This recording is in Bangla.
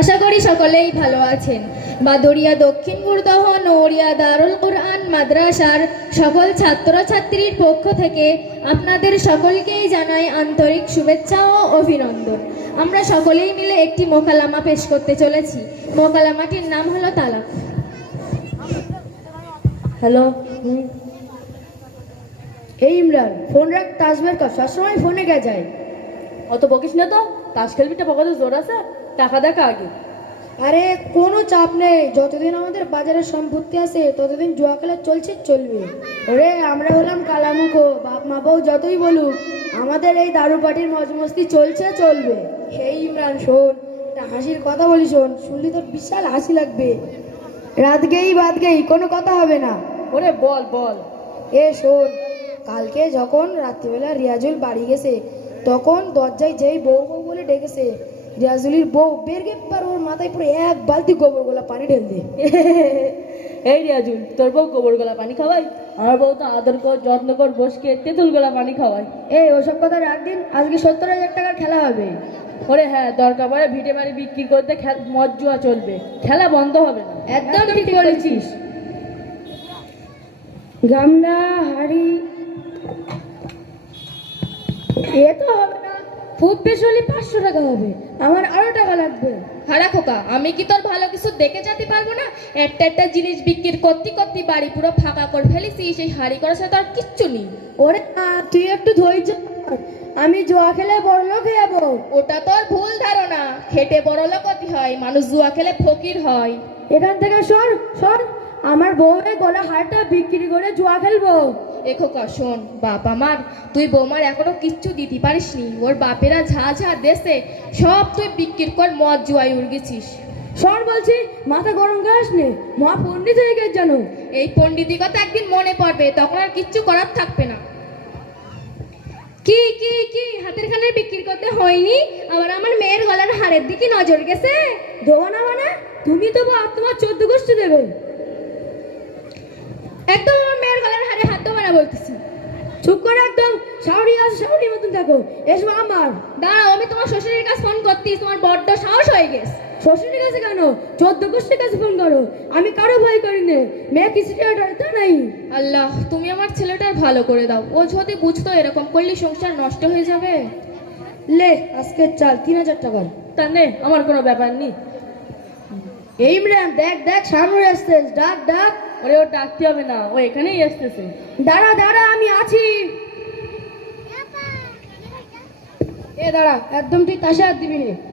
আশা করি সকলেই ভালো আছেন। বাদুড়িয়া দক্ষিণ গুরদহ নওরিয়া দারুল কুরআন মাদ্রাসার সকল ছাত্রছাত্রীর পক্ষ থেকে আপনাদের সকলকেই জানাই আন্তরিক শুভেচ্ছা ও অভিনন্দন। আমরা সকলেই মিলে একটি মোকালামা পেশ করতে চলেছি। মোকালামাটির নাম হলো তালাক। হ্যালো, এই ইমরান, ফোন রাখ, তাস বের কর, সবসময় ফোনে গে যায়। অত বকিস না তো, তাস খেলবিটা পকেটে জোর আছে, টাকা দেখা আগে। আরে কোনো চাপ নেই, যতদিন আমাদের বাজারে সম্পত্তি আছে ততদিন জুয়া খেলা চলছে, চলবে। ওরে আমরা হলাম কালামুখো, বাপ মা বউ যতই বলুক আমাদের এই দারু পাটির মজমস্তি চলছে, চলবে। হেই ইমরান শোন, একটা হাসির কথা বলি, শোন, শুনলি তোর বিশাল হাসি লাগবে। রাত গেই বাদ গেই কোনো কথা হবে না। ওরে বল বল। এ শোন, কালকে যখন রাত্রিবেলা রিয়াজুল বাড়ি গেছে তখন দরজায় যেই বউ বউ বলে ডেকেছে, রিয়াজুলির বউ বের গেবার ওর মাথায় পুরো এক বালতি গোবর গোলা পানি ঢেল দে। এই রিয়াজুল, তোর বউ গোবর গোলা পানি খাওয়াই? আমার বউ তো আদর কর, যত্ন কর, বসকে তেঁতুল গোলা পানি খাওয়াই। এই ওসব কথা রাখ দিন, আজকে 70,000 টাকার খেলা হবে। ওরে হ্যাঁ, দরকার পড়ে ভিটে বাড়ি বিক্রি করতে মদ জুয়া চলবে, খেলা বন্ধ হবে না। একদম ঠিক বলেছিস। গামলা হাড়ি এ তো হবে না, খুব বেশি হলে 500 টাকা হবে, আমার আরো টাকা লাগবে। হারা খোকা, আমি কি তোর ভালো কিছু দেখে যেতে পারবো না? একটা একটা জিনিস বিক্রি করতে করতে বাড়ি পুরো ফাঁকা করে ফেলেছি, সেই হাড়ি করার সাথে আর কিচ্ছু নেই। ওরে তুই একটু ধৈর্য ধর, আমি জুয়া খেলে বড় লোক হয়ে যাবো। ওটা তোর ভুল ধারণা, খেটে বড় লোক হতে হয়, মানুষ জুয়া খেলে ফকির হয়। এখান থেকে সর সর, আমার বউয়ের গলা হারটা বিক্রি করে জুয়া খেলবো। এ খোকা শোন, বাপ আমার, তুই বৌমার এখনো কিচ্ছু দিতে পারিসনি। ওর বাপেরা ঝা ঝা দেশে সব তুই বিক্রি কর মদ জুয়ায় উড় গেছিস। সর বলছি, মাথা গরম করিস নে, মহা পণ্ডিত হয়ে গেছে জানো। এই পণ্ডিতি কথা একদিন মনে পড়বে, তখন আর কিচ্ছু করার থাকবে না। কি কি কি হাতের খানে বিক্রি করতে হয়নি, আবার আমার মেয়ের গলার হাড়ের দিকে নজর গেছে। দেবো না মানে? তুমি তো তোমার 14 গোষ্ঠী দেবে। একদম আমার মেয়ের গলার হাড়ে হাত দেবো না বলতেছি। চুপ করে একদম শাওরি আছে, শাওরি মতন থাকো। এসো আমার। দাঁড়াও, আমি তোমার শ্বশুরের কাছে ফোন করতেছি, তোমার বড্ড সাহস হয়ে গেছে। শ্বশুরের কাছে কেন? 14 গোষ্ঠীর কাছে ফোন করো, আমি কারো ভয় করি না, মেয়ে কিছু ডরতে নাই। আল্লাহ, তুমি আমার ছেলেটার ভালো করে দাও, ও যদি বুঝতো এরকম করলে সংসার নষ্ট হয়ে যাবে। লে আজকে চাল 3000 টাকা। তা নে, আমার কোনো ব্যাপার নেই। এই ইমরান, দেখ দেখ সামনে আসছে, ডাক ডাক। ওরে ও ডাকতে হবে না, ও এখানেই আসতেছে। দাঁড়া দাঁড়া, আমি আছি। এ দাঁড়া, একদম তুই তাসে হাত দিবি না।